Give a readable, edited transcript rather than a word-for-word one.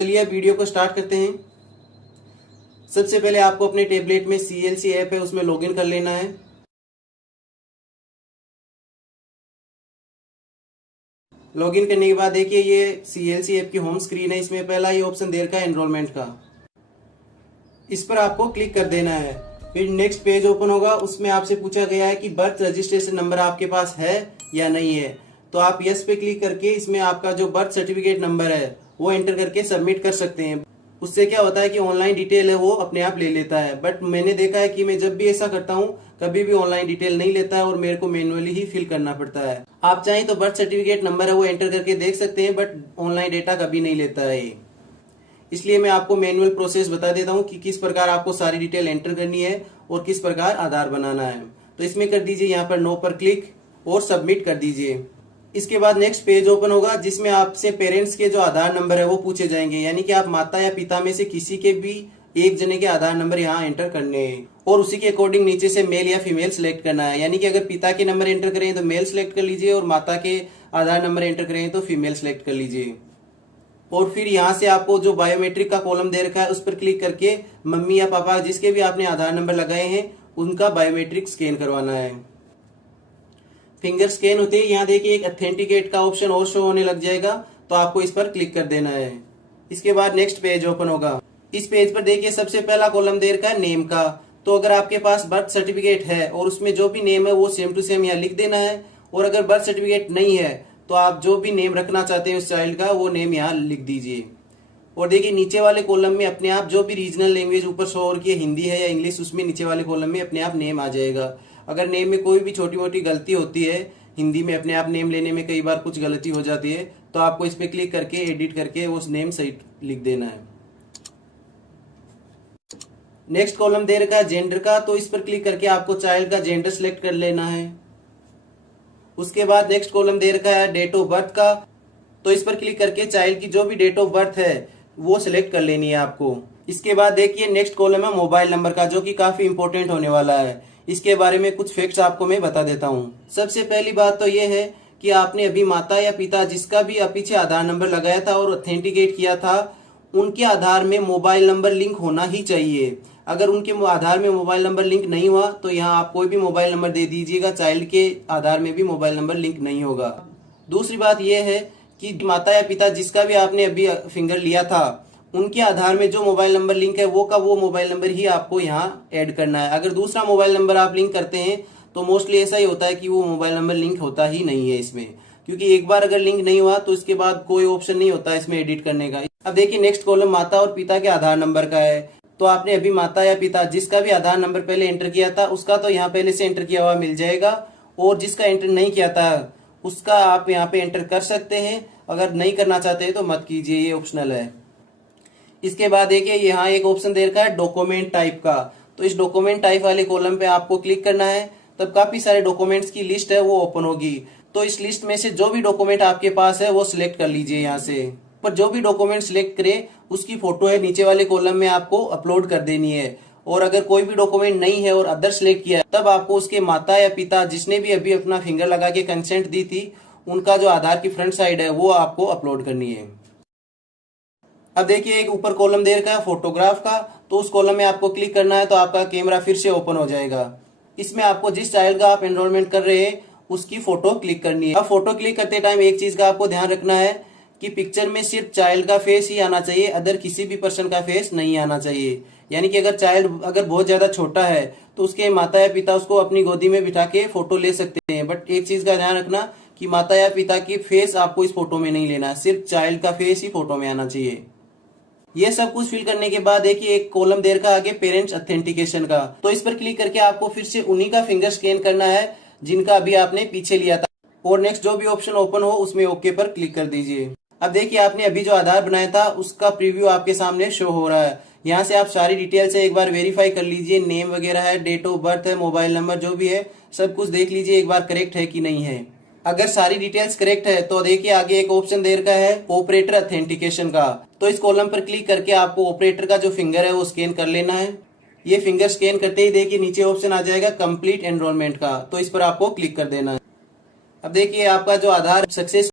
चलिए वीडियो को स्टार्ट करते हैं। सबसे पहले आपको अपने टैबलेट में CLC ऐप है उसमें लॉगिन कर लेना है। लॉगिन करने के बाद देखिए ये CLC ऐप की होम स्क्रीन है। इसमें पहला ये ऑप्शन दे रखा है एनरोलमेंट का, इस पर आपको क्लिक कर देना है। फिर नेक्स्ट पेज ओपन होगा, उसमें आपसे पूछा गया है कि बर्थ रजिस्ट्रेशन नंबर आपके पास है या नहीं है। तो आप यस पे क्लिक करके इसमें आपका जो बर्थ सर्टिफिकेट नंबर है वो एंटर करके सबमिट कर सकते हैं। उससे क्या होता है कि ऑनलाइन डिटेल है वो अपने आप ले लेता है। बट मैंने देखा है कि मैं जब भी ऐसा करता हूँ कभी भी ऑनलाइन डिटेल नहीं लेता है और मेरे को मैनुअली ही फिल करना पड़ता है। आप चाहें तो बर्थ सर्टिफिकेट नंबर है वो एंटर करके देख सकते हैं, बट ऑनलाइन डेटा कभी नहीं लेता है। इसलिए मैं आपको मैनुअल प्रोसेस बता देता हूँ कि किस प्रकार आपको सारी डिटेल एंटर करनी है और किस प्रकार आधार बनाना है। तो इसमें कर दीजिए यहाँ पर नो पर क्लिक और सबमिट कर दीजिए। इसके बाद नेक्स्ट पेज ओपन होगा जिसमें आपसे पेरेंट्स के जो आधार नंबर है वो पूछे जाएंगे, यानी कि आप माता या पिता में से किसी के भी एक जने के आधार नंबर यहाँ एंटर करने हैं और उसी के अकॉर्डिंग नीचे से मेल या फीमेल सिलेक्ट करना है। यानी कि अगर पिता के नंबर एंटर करें तो मेल सिलेक्ट कर लीजिए और माता के आधार नंबर एंटर करें तो फीमेल सिलेक्ट कर लीजिए। और फिर यहाँ से आपको जो बायोमेट्रिक का कॉलम दे रखा है उस पर क्लिक करके मम्मी या पापा जिसके भी आपने आधार नंबर लगाए हैं उनका बायोमेट्रिक स्कैन करवाना है। फिंगर स्कैन होते ही यहाँ देखिए एक ऑथेंटिकेट का ऑप्शन और शो होने लग जाएगा, तो आपको इस पर क्लिक कर देना है। इसके बाद नेक्स्ट पेज ओपन होगा। इस पेज पर देखिए सबसे पहला कॉलम दे रखा है नेम का। तो अगर आपके पास बर्थ सर्टिफिकेट है और उसमें जो भी नेम है वो सेम टू सेम यहाँ लिख देना है, और अगर बर्थ सर्टिफिकेट नहीं है तो आप जो भी नेम रखना चाहते हैं उस चाइल्ड का वो नेम यहाँ लिख दीजिए। और देखिए नीचे वाले कॉलम में अपने आप जो भी रीजनल लैंग्वेज ऊपर शो हो रही है, हिंदी है या इंग्लिश, उसमें नीचे वाले कॉलम में अपने आप नेम आ जाएगा। अगर नेम में कोई भी छोटी मोटी गलती होती है, हिंदी में अपने आप नेम लेने में कई बार कुछ गलती हो जाती है, तो आपको इस पे क्लिक करके एडिट करके उस नेम सही लिख देना है। नेक्स्ट कॉलम दे रखा है जेंडर का, तो इस पर क्लिक करके आपको चाइल्ड का जेंडर सिलेक्ट कर लेना है। उसके बाद नेक्स्ट कॉलम दे रखा है डेट ऑफ बर्थ का, तो इस पर क्लिक करके चाइल्ड की जो भी डेट ऑफ बर्थ है वो सिलेक्ट कर लेनी है आपको। इसके बाद देखिए नेक्स्ट कॉलम है मोबाइल नंबर का, जो कि काफी इंपॉर्टेंट होने वाला है। इसके बारे में कुछ फैक्ट्स आपको मैं बता देता हूँ। सबसे पहली बात तो ये है कि आपने अभी माता या पिता जिसका भी पीछे आधार नंबर लगाया था और ऑथेंटिकेट किया था, उनके आधार में मोबाइल नंबर लिंक होना ही चाहिए। अगर उनके आधार में मोबाइल नंबर लिंक नहीं हुआ तो यहाँ आप कोई भी मोबाइल नंबर दे दीजिएगा, चाइल्ड के आधार में भी मोबाइल नंबर लिंक नहीं होगा। दूसरी बात यह है कि माता या पिता जिसका भी आपने अभी फिंगर लिया था उनके आधार में जो मोबाइल नंबर लिंक है वो का वो मोबाइल नंबर ही आपको यहाँ ऐड करना है। अगर दूसरा मोबाइल नंबर आप लिंक करते हैं तो मोस्टली ऐसा ही होता है कि वो मोबाइल नंबर लिंक होता ही नहीं है इसमें, क्योंकि एक बार अगर लिंक नहीं हुआ तो इसके बाद कोई ऑप्शन नहीं होता इसमें एडिट करने का। अब देखिए नेक्स्ट कॉलम माता और पिता के आधार नंबर का है। तो आपने अभी माता या पिता जिसका भी आधार नंबर पहले एंटर किया था उसका तो यहाँ पहले से एंटर किया हुआ मिल जाएगा, और जिसका एंटर नहीं किया था उसका आप यहाँ पे एंटर कर सकते हैं। अगर नहीं करना चाहते हैं तो मत कीजिए, ये ऑप्शनल है। इसके बाद देखिए यहाँ एक ऑप्शन दे रखा है डॉक्यूमेंट टाइप का, तो इस डॉक्यूमेंट टाइप वाले कॉलम पे आपको क्लिक करना है। तब काफी सारे डॉक्यूमेंट्स की लिस्ट है वो ओपन होगी। तो इस लिस्ट में से जो भी डॉक्यूमेंट आपके पास है वो सिलेक्ट कर लीजिए। यहाँ से पर जो भी डॉक्यूमेंट सिलेक्ट करे उसकी फोटो है नीचे वाले कॉलम में आपको अपलोड कर देनी है। और अगर कोई भी डॉक्यूमेंट नहीं है और अदर सिलेक्ट किया है तब आपको उसके माता या पिता जिसने भी अभी अपना फिंगर लगा के कंसेंट दी थी उनका जो आधार की फ्रंट साइड है वो आपको अपलोड करनी है। अब देखिए एक ऊपर कॉलम दे रखा है फोटोग्राफ का, तो उस कॉलम में आपको क्लिक करना है तो आपका कैमरा फिर से ओपन हो जाएगा। इसमें आपको जिस चाइल्ड का आप एनरोलमेंट कर रहे हैं उसकी फोटो क्लिक करनी है। अब फोटो क्लिक करते टाइम एक चीज का आपको ध्यान रखना है कि पिक्चर में सिर्फ चाइल्ड का फेस ही आना चाहिए, अदर किसी भी पर्सन का फेस नहीं आना चाहिए। यानी कि अगर चाइल्ड अगर बहुत ज्यादा छोटा है तो उसके माता या पिता उसको अपनी गोदी में बिठा के फोटो ले सकते हैं, बट एक चीज का ध्यान रखना कि माता या पिता की फेस आपको इस फोटो में नहीं लेना, सिर्फ चाइल्ड का फेस ही फोटो में आना चाहिए। ये सब कुछ फिल करने के बाद देखिए एक कॉलम दे रखा आगे पेरेंट्स ऑथेंटिकेशन का, तो इस पर क्लिक करके आपको फिर से उन्हीं का फिंगर स्कैन करना है जिनका अभी आपने पीछे लिया था, और नेक्स्ट जो भी ऑप्शन ओपन हो उसमें ओके पर क्लिक कर दीजिए। अब देखिए आपने अभी जो आधार बनाया था उसका प्रीव्यू आपके सामने शो हो रहा है। यहाँ से आप सारी डिटेल से एक बार वेरीफाई कर लीजिए, नेम वगैरह है, डेट ऑफ बर्थ है, मोबाइल नंबर जो भी है सब कुछ देख लीजिए एक बार करेक्ट है कि नहीं है। अगर सारी डिटेल्स करेक्ट है तो देखिए आगे एक ऑप्शन दे रखा है ऑपरेटर ऑथेंटिकेशन का, तो इस कॉलम पर क्लिक करके आपको ऑपरेटर का जो फिंगर है वो स्कैन कर लेना है। ये फिंगर स्कैन करते ही देखिए नीचे ऑप्शन आ जाएगा कंप्लीट एनरोलमेंट का, तो इस पर आपको क्लिक कर देना है। अब देखिए आपका जो आधार सक्सेस